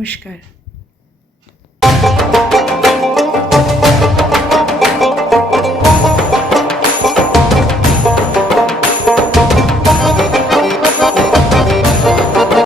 নমস্কার।